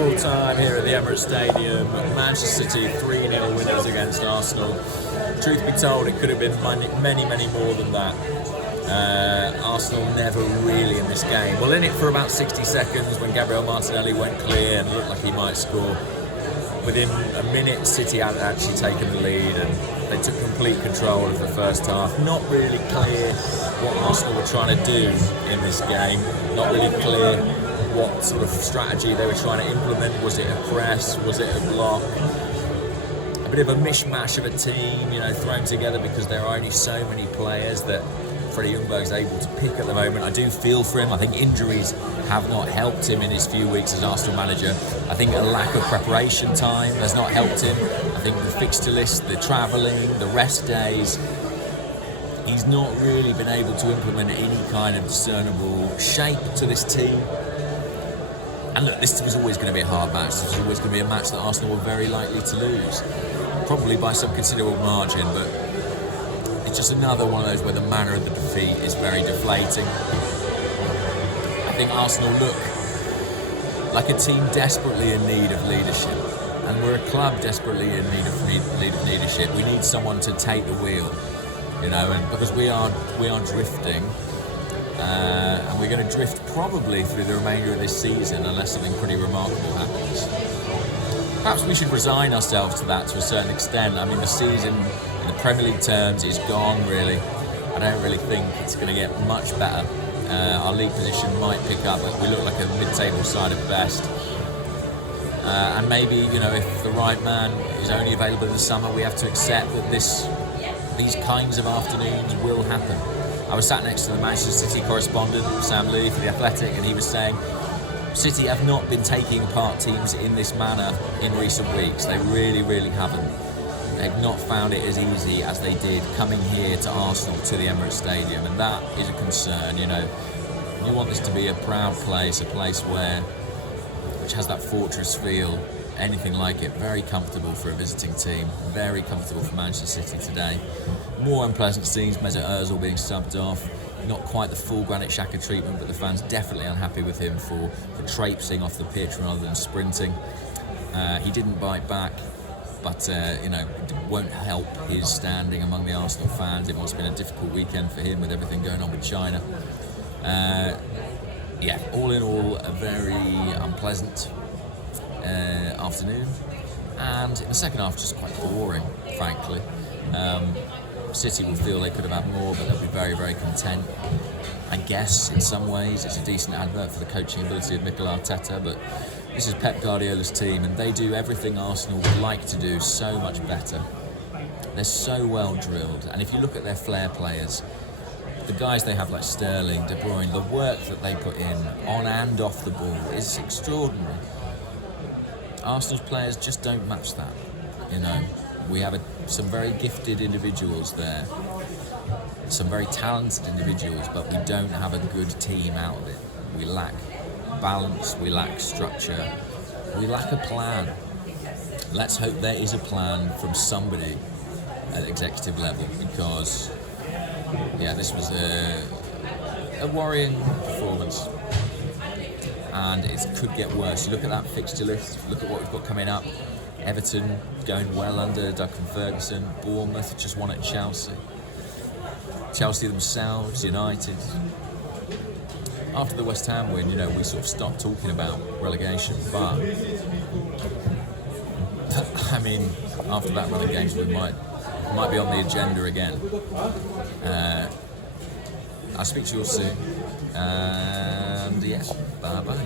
full time here at the Emirates Stadium. Manchester City 3-0 winners against Arsenal. Truth be told, it could have been many more than that. Arsenal never really in this game. Well, in it for about 60 seconds when Gabriel Martinelli went clear and looked like he might score. Within a minute, City had actually taken the lead and they took complete control of the first half. Not really clear what Arsenal were trying to do in this game. Not really clear what sort of strategy they were trying to implement. Was it a press? Was it a block? A bit of a mishmash of a team, thrown together because there are only so many players that Freddie Ljungberg's able to pick at the moment. I do feel for him. I think injuries have not helped him in his few weeks as Arsenal manager. I think a lack of preparation time has not helped him. I think the fixture list, the travelling, the rest days, he's not really been able to implement any kind of discernible shape to this team. And look, this was always going to be a hard match. This was always going to be a match that Arsenal were very likely to lose. Probably by some considerable margin, but it's just another one of those where the manner of the defeat is very deflating. I think Arsenal look like a team desperately in need of leadership. And we're a club desperately in need of leadership. We need someone to take the wheel, and because we are drifting, and we're going to drift probably through the remainder of this season unless something pretty remarkable happens. Perhaps we should resign ourselves to that to a certain extent. I mean, the season in the Premier League terms is gone, really. I don't really think it's going to get much better. Our league position might pick up, but we look like a mid-table side at best. And maybe, if the right man is only available in the summer, we have to accept that these kinds of afternoons will happen. I was sat next to the Manchester City correspondent, Sam Lee, for The Athletic, and he was saying City have not been taking apart teams in this manner in recent weeks. They really haven't. They've not found it as easy as they did coming here to Arsenal, to the Emirates Stadium, and that is a concern. You want this to be a proud place, a place which has that fortress feel, anything like it. Very comfortable for a visiting team, very comfortable for Manchester City today. More unpleasant scenes, Mesut Ozil being subbed off. Not quite the full Granit Xhaka treatment, but the fans definitely unhappy with him for traipsing off the pitch rather than sprinting. He didn't bite back, but it won't help his standing among the Arsenal fans. It must have been a difficult weekend for him with everything going on with China. All in all, a very unpleasant afternoon, and in the second half, just quite boring, frankly. City will feel they could have had more, but they'll be very content. I guess in some ways it's a decent advert for the coaching ability of Mikel Arteta, but this is Pep Guardiola's team, and they do everything Arsenal would like to do so much better. They're so well drilled, and if you look at their flair players, the guys they have like Sterling, De Bruyne, the work that they put in on and off the ball is extraordinary. Arsenal's players just don't match that. We have some very gifted individuals there, some very talented individuals, but we don't have a good team out of it. We lack balance, we lack structure, we lack a plan. Let's hope there is a plan from somebody at executive level, because this was a worrying performance, and it could get worse. You look at that fixture list, look at what we've got coming up. Everton going well under Duncan Ferguson. Bournemouth just won at Chelsea. Chelsea themselves, United. After the West Ham win, we sort of stopped talking about relegation, but I mean, after that relegation, we might be on the agenda again. I'll speak to you all soon, and bye bye.